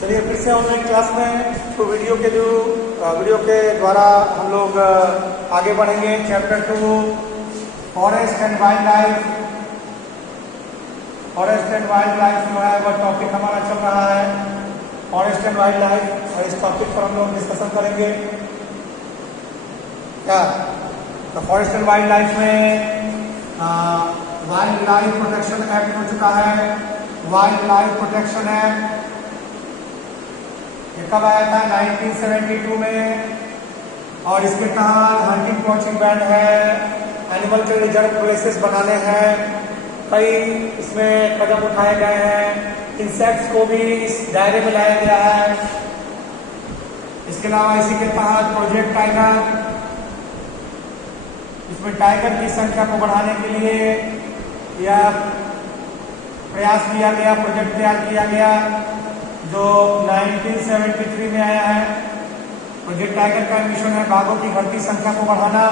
चलिए फिर से ऑनलाइन क्लास में तो वीडियो के द्वारा हम लोग आगे बढ़ेंगे। Chapter 2 forest and wild life. Forest and wild life जो है वह टॉपिक हमारा चल रहा है, फॉरेस्ट एंड वाइल्ड लाइफ, और इस टॉपिक पर हम लोग डिस्कशन करेंगे। क्या तो फॉरेस्ट एंड वाइल्ड लाइफ में वाइल्ड लाइफ प्रोटेक्शन एक्ट हो चुका है। वाइल्ड लाइफ प्रोटेक्शन एक्ट ये कब आया था? 1972 में, और इसके तहत हंटिंग वॉचिंग बैंड है, एनिमल के रिजर्व प्लेसेस बनाने हैं, कई इसमें कदम उठाए गए हैं। इंसेक्ट्स को भी इस दायरे में लाया गया है। इसके अलावा इसी के तहत प्रोजेक्ट टाइगर, इसमें टाइगर की संख्या को बढ़ाने के लिए यह प्रयास किया गया, प्रोजेक्ट तैयार किया गया जो 1973 में आया है। प्रोजेक्ट टाइगर का मिशन है बाघों की बढ़ती संख्या को बढ़ाना,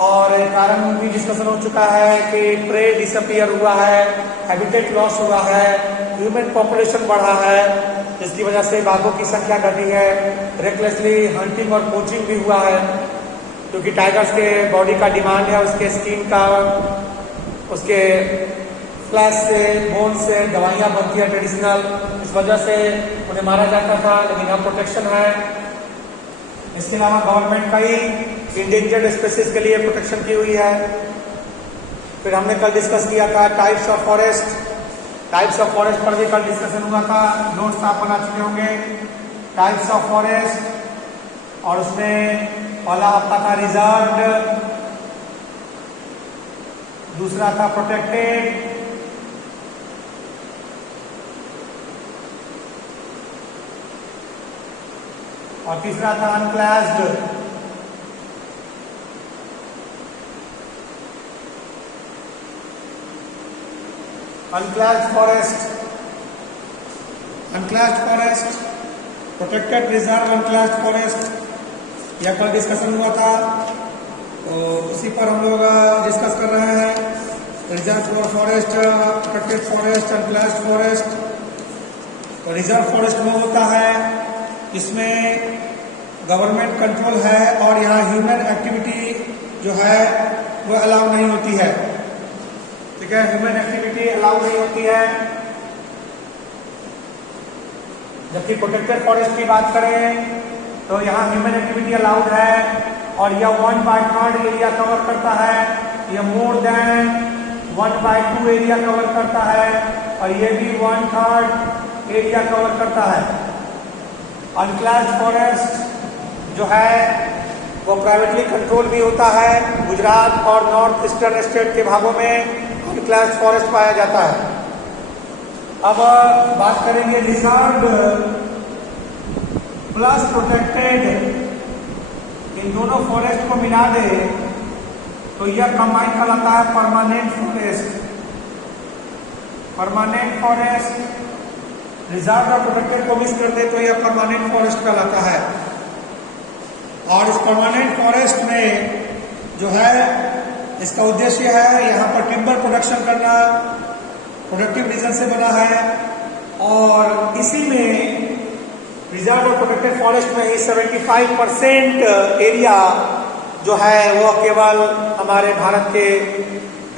और कारण भी डिस्कशन हो चुका है कि प्रे डिसअपियर हुआ है, हैबिटेट लॉस हुआ है, ह्यूमन पॉपुलेशन बढ़ा है, जिसकी वजह से बाघों की संख्या घटी है। रेकलेसली हंटिंग और पोचिंग भी हुआ है, क्योंकि टाइगर्स के बॉडी का डिमांड है, उसके स्किन का, उसके फ्लैश से, बोन से दवाइयाँ बनती है ट्रेडिशनल, इस वजह से उन्हें मारा जाता था, लेकिन अब प्रोटेक्शन है। इसके अलावा गवर्नमेंट कई इंडेंजर्ड स्पीशीज के लिए प्रोटेक्शन की हुई है। फिर हमने कल डिस्कस किया था types of forest, types of forest पर भी कल डिस्कशन हुआ था, नोट्स आप बना चुके होंगे। टाइप्स ऑफ फॉरेस्ट, और उसमें पहला आपका था रिजर्व्ड, दूसरा था प्रोटेक्टेड, और तीसरा था अनक्लास्ड। अनक्लास्ड forest, अनक्लास्ड forest, protected, reserve, अनक्लास्ड forest, यह कल डिस्कशन हुआ था, तो उसी पर हम लोग डिस्कस कर रहे हैं। Reserve forest, protected forest, अनक्लास्ड forest. तो रिजर्व फॉरेस्ट वो होता है इसमें गवर्नमेंट कंट्रोल है, और यहाँ ह्यूमन एक्टिविटी जो है वो अलाउ नहीं होती है। ठीक है, ह्यूमन एक्टिविटी अलाउ नहीं होती है। जबकि प्रोटेक्टेड फॉरेस्ट की बात करें तो यहाँ ह्यूमन एक्टिविटी अलाउड है, और यह 1/3 एरिया कवर करता है, यह मोर देन 1/2 एरिया कवर करता है, और ये भी 1/3 एरिया कवर करता है। अनक्लास्ड फॉरेस्ट जो है वो प्राइवेटली कंट्रोल भी होता है। गुजरात और नॉर्थ ईस्टर्न स्टेट के भागों में अनक्लास्ड फॉरेस्ट पाया जाता है। अब बात करेंगे रिजर्व्ड प्लस प्रोटेक्टेड, इन दोनों फॉरेस्ट को मिला दे तो यह कंबाइन कहलाता है permanent forest. Permanent forest, reserve और प्रोटेक्टेड को मिस कर दे तो यह परमानेंट फॉरेस्ट कहलाता है। और इस परमानेंट फॉरेस्ट में जो है इसका उद्देश्य है यहाँ पर टिम्बर प्रोडक्शन करना, प्रोडक्टिव रीजन से बना है, और इसी में रिजर्व और प्रोटेक्टेड फॉरेस्ट में ही 75% एरिया जो है वो केवल हमारे भारत के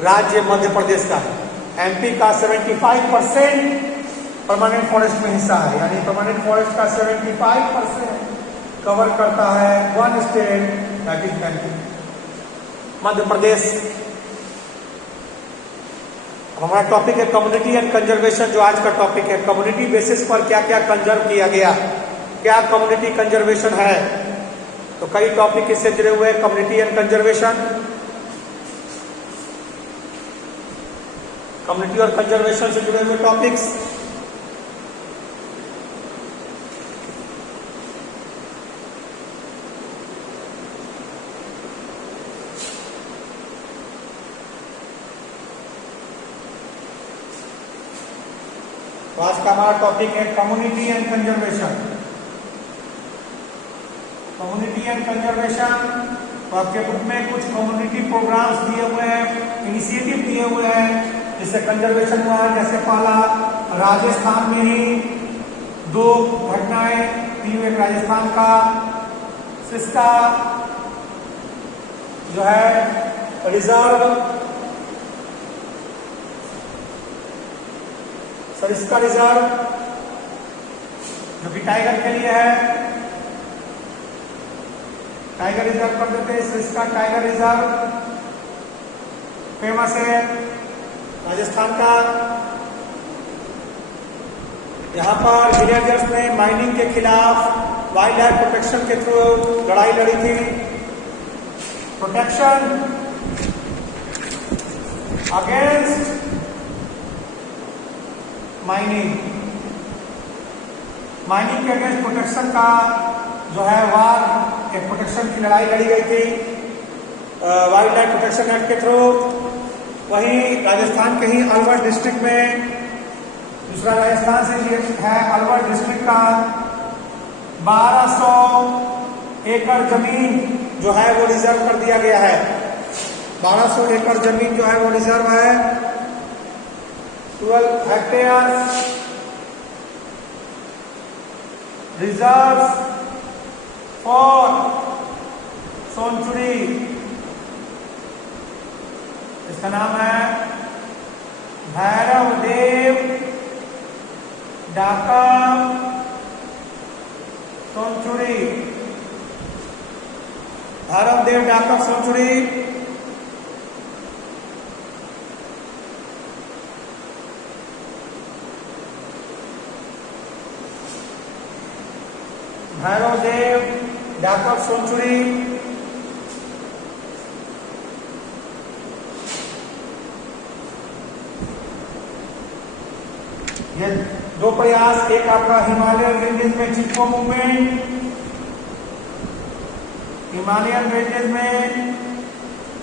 राज्य मध्य प्रदेश का है। एमपी का 75% परमानेंट फॉरेस्ट में हिस्सा है, यानी परमानेंट फॉरेस्ट का 75% कवर करता है one state, that is MP, Madhya Pradesh. हमारा टॉपिक है कम्युनिटी एंड कंजर्वेशन, जो आज का टॉपिक है। कम्युनिटी बेसिस पर क्या क्या कंजर्व किया गया, क्या कम्युनिटी कंजर्वेशन है, तो कई टॉपिक इससे जुड़े हुए हैं। कम्युनिटी एंड कंजर्वेशन, कम्युनिटी और कंजर्वेशन से जुड़े हुए टॉपिक्स। तो आज का हमारा टॉपिक है community and conservation. Community and conservation, तो आपके बुक में कुछ कम्युनिटी प्रोग्राम्स दिए हुए हैं, इनिशिएटिव दिए हुए हैं जिससे कंजर्वेशन हुआ है। जैसे पहला, राजस्थान में ही दो घटनाएं, तीन, एक राजस्थान का सिस्का जो है रिजर्व, सरिस्का रिजर्व जो कि टाइगर के लिए है, टाइगर रिजर्व कर देते हैं, सरिस्का टाइगर रिजर्व फेमस है राजस्थान का। यहाँ पर विलेजर्स ने माइनिंग के खिलाफ वाइल्ड लाइफ प्रोटेक्शन के थ्रू लड़ाई लड़ी थी। प्रोटेक्शन अगेंस्ट माइनिंग, माइनिंग के अगेंस्ट प्रोटेक्शन का जो है वार, एक प्रोटेक्शन की लड़ाई लड़ी गई थी वाइल्ड लाइफ प्रोटेक्शन एक्ट के थ्रू। वहीं राजस्थान के ही अलवर डिस्ट्रिक्ट में, दूसरा राजस्थान से है अलवर डिस्ट्रिक्ट का 1200 एकड़ जमीन जो है वो रिजर्व कर दिया गया है। 1200 एकड़ जमीन जो है वो रिजर्व है। 12 हेक्टेयर्स रिजर्व फॉर सोनचुरी, इसका नाम है भैरव देव डाका सोनचुरी, भैरव देव डाका सोनचुरी। भैरव देव डाका सोनचुरी ये दो प्रयास, एक आपका हिमालयन रेंजेस में चिपको मूवमेंट, हिमालयन रेंजेस में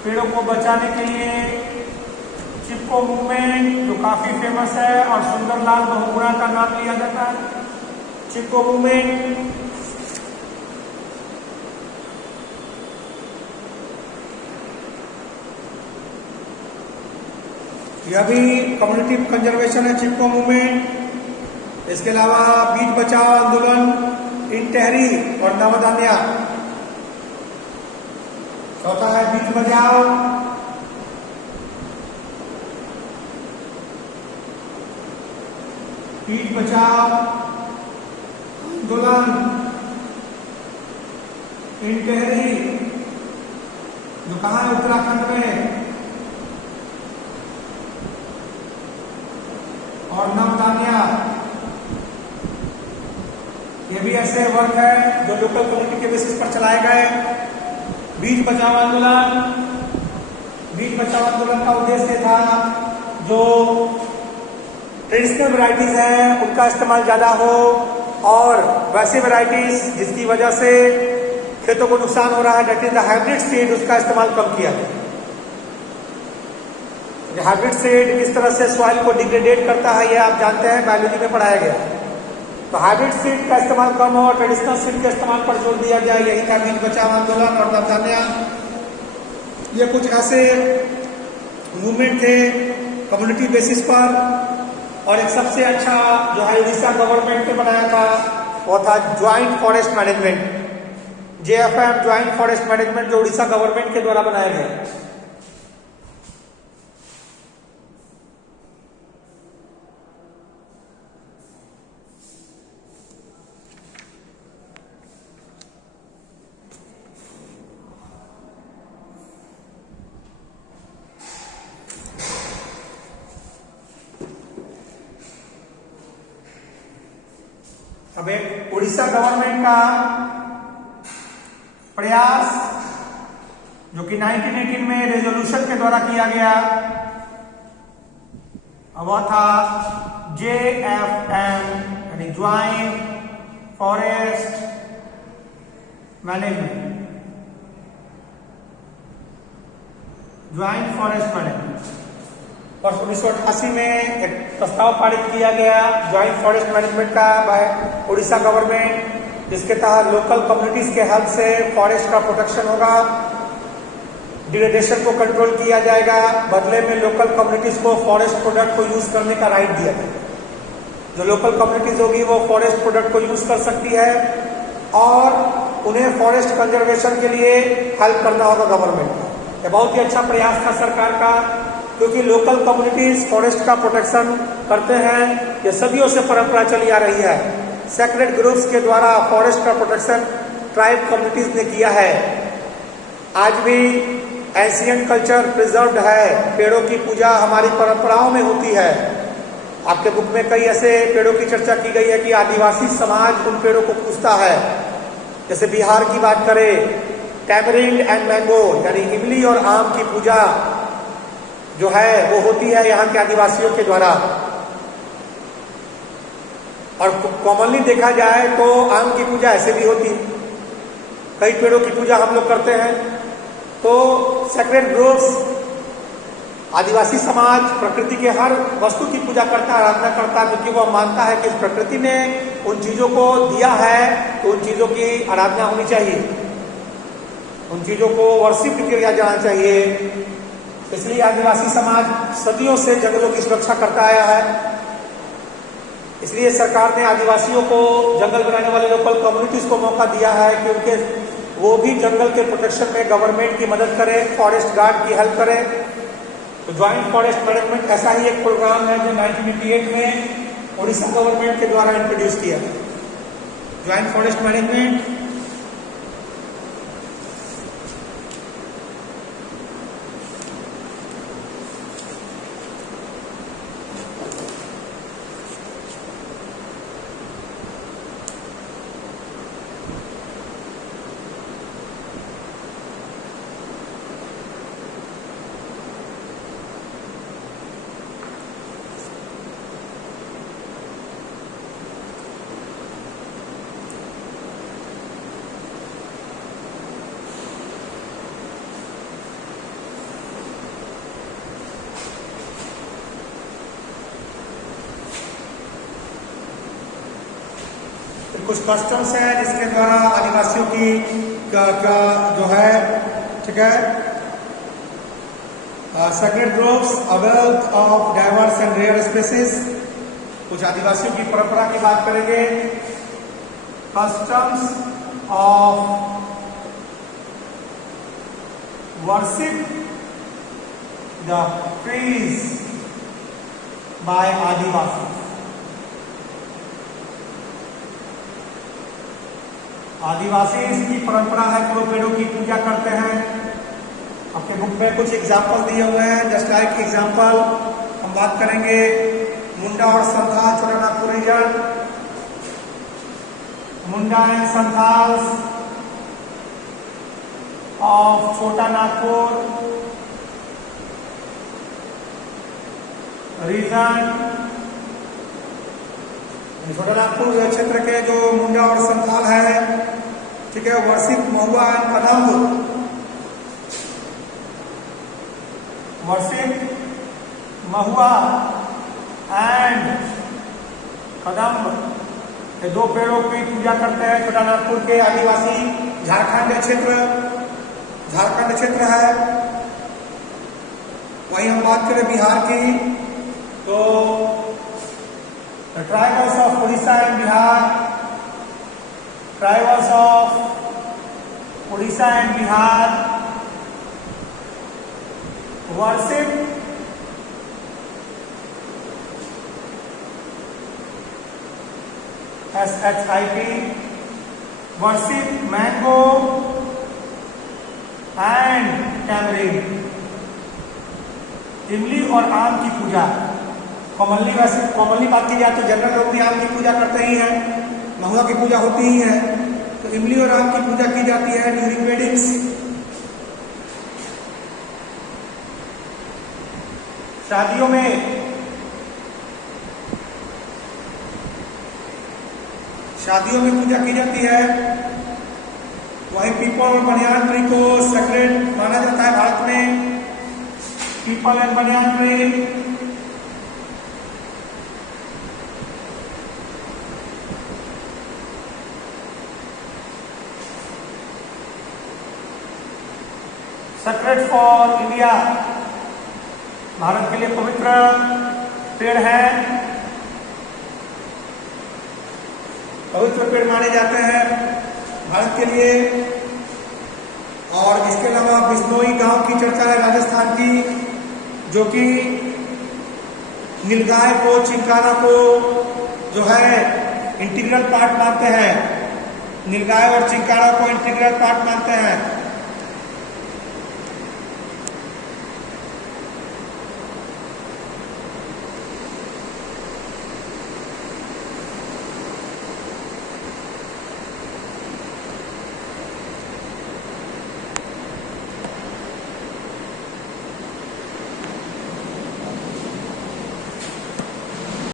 पेड़ों को बचाने के लिए चिपको मूवमेंट जो काफी फेमस है और सुंदरलाल बहुगुणा का नाम लिया जाता है। चिपको मूवमेंट यह भी कम्युनिटी कंजर्वेशन है, चिपको मूवमेंट। इसके अलावा बीज बचाओ आंदोलन इन टेहरी और नवदान्या। चौथा है बीज बचाओ, बीज बचाओ आंदोलन इन टेहरी जो कहाँ है उत्तराखंड में, और नवदान्या। ये भी ऐसे वर्क है जो लोकल कम्युनिटी के बेसिस पर चलाए गए। बीज बचाओ आंदोलन, बीज बचाओ आंदोलन का उद्देश्य था जो ट्रेडिशनल वैरायटीज हैं उनका इस्तेमाल ज्यादा हो और वैसी वैरायटीज जिसकी वजह से खेतों को नुकसान हो रहा है, that is the hybrid seed, उसका इस्तेमाल कम किया गया। हाइब्रिड सीड किस तरह से सॉइल को डिग्रेडेट करता है ये आप जानते हैं, बायोलॉजी में पढ़ाया गया। तो हाइब्रिड सीड का इस्तेमाल कम हो और ट्रेडिशनल सीड के इस्तेमाल पर जोर दिया जाए, यही था बीज बचाओ आंदोलन और नवदान्या। ये कुछ ऐसे मूवमेंट थे कम्युनिटी बेसिस पर। और एक सबसे अच्छा जो है उड़ीसा गवर्नमेंट ने बनाया था वो था joint forest management, JFM joint forest management, जो उड़ीसा गवर्नमेंट के द्वारा बनाया गया। अब एक उड़ीसा गवर्नमेंट का प्रयास जो कि 1918 में रेजोल्यूशन के द्वारा किया गया, वह था JFM यानी joint forest management, joint forest management. और 1988 में एक प्रस्ताव पारित किया गया ज्वाइंट फॉरेस्ट मैनेजमेंट का बाय उड़ीसा गवर्नमेंट, जिसके तहत लोकल कम्युनिटीज के हेल्प से फॉरेस्ट का प्रोटेक्शन होगा, डिग्रेडेशन को कंट्रोल किया जाएगा, बदले में लोकल कम्युनिटीज को फॉरेस्ट प्रोडक्ट को यूज करने का राइट दिया जाएगा। जो लोकल कम्युनिटीज होगी वो फॉरेस्ट प्रोडक्ट को यूज कर सकती है और उन्हें फॉरेस्ट कंजर्वेशन के लिए हेल्प करना होगा गवर्नमेंट का। ये बहुत ही अच्छा प्रयास था सरकार का, क्योंकि लोकल कम्युनिटीज फॉरेस्ट का प्रोटेक्शन करते हैं। ये सदियों से परंपरा चली आ रही है। सेक्रेड ग्रुप्स के द्वारा फॉरेस्ट का प्रोटेक्शन ट्राइब कम्युनिटीज ने किया है। आज भी एशियन कल्चर प्रिजर्व्ड है। पेड़ों की पूजा हमारी परंपराओं में होती है। आपके बुक में कई ऐसे पेड़ों की चर्चा की गई है कि आदिवासी समाज उन पेड़ों को पूजता है। जैसे बिहार की बात करें, टैमरिंड एंड मैंगो यानी इमली और आम की पूजा जो है वो होती है यहाँ के आदिवासियों के द्वारा। और कॉमनली देखा जाए तो आम की पूजा ऐसे भी होती है, कई पेड़ों की पूजा हम लोग करते हैं। तो सेक्रेड ग्रुप्स, आदिवासी समाज प्रकृति के हर वस्तु की पूजा करता है, आराधना करता है, क्योंकि वो मानता है कि इस प्रकृति ने उन चीजों को दिया है तो उन चीजों की आराधना होनी चाहिए, उन चीजों को वर्शिप किया जाना चाहिए। इसलिए आदिवासी समाज सदियों से जंगलों की सुरक्षा करता आया है। इसलिए सरकार ने आदिवासियों को, जंगल बनाने वाले लोकल कम्युनिटीज को मौका दिया है कि उनके वो भी जंगल के प्रोटेक्शन में गवर्नमेंट की मदद करें, फॉरेस्ट गार्ड की हेल्प करें। तो ज्वाइंट फॉरेस्ट मैनेजमेंट ऐसा ही एक प्रोग्राम है जो 1988 में उड़ीसा गवर्नमेंट के द्वारा इंट्रोड्यूस किया गया। ज्वाइंट फॉरेस्ट मैनेजमेंट कुछ कस्टम्स है जिसके द्वारा आदिवासियों की क्या जो है, ठीक है, sacred groups, a wealth of diverse and rare species. कुछ आदिवासियों की परंपरा की बात करेंगे। Customs of worship the trees by आदिवासी। आदिवासी इसकी परंपरा है कि वो पेड़ों की पूजा करते हैं। आपके बुक में कुछ एग्जाम्पल दिए हुए हैं। जस्ट लाइक एग्जाम्पल हम बात करेंगे मुंडा और Santhal, Chota Nagpur region, Munda and Santhals of Chota Nagpur reason. छोटा नागपुर क्षेत्र के जो मुंडा और संथाल है, ठीक है, worship mahua and kadamb. Worship mahua and kadamb, ये दो पेड़ों की पूजा करते हैं। छोटा नागपुर के आदिवासी झारखंड क्षेत्र है। वहीं हम बात करें बिहार की तो the tribals of Odisha and Bihar, tribals of Odisha and Bihar worship SHIP, worship mango and tamarind, इमली और आम की पूजा। कॉमनली वैसे कॉमनली बात की जाए तो जनरल लोग भी आम की पूजा करते ही हैं, महुआ की पूजा होती ही है, तो इमली और आम की पूजा की जाती है ड्यूरिंग वेडिंग्स। शादियों में पूजा की जाती है। वहीं पीपल और बनियान ट्री को सेक्रेड माना जाता है भारत में। People and banyan tree sacred for India, Bharat के लिए पवित्र पेड़ है। पवित्र पेड़ माने जाते हैं भारत के लिए। और इसके अलावा बिश्नोई गांव की चर्चा है राजस्थान की, जो कि नीलगाय को, चिंकारा को जो है इंटीग्रल पार्ट मानते हैं। नीलगाय और चिंकारा को इंटीग्रल पार्ट मानते हैं।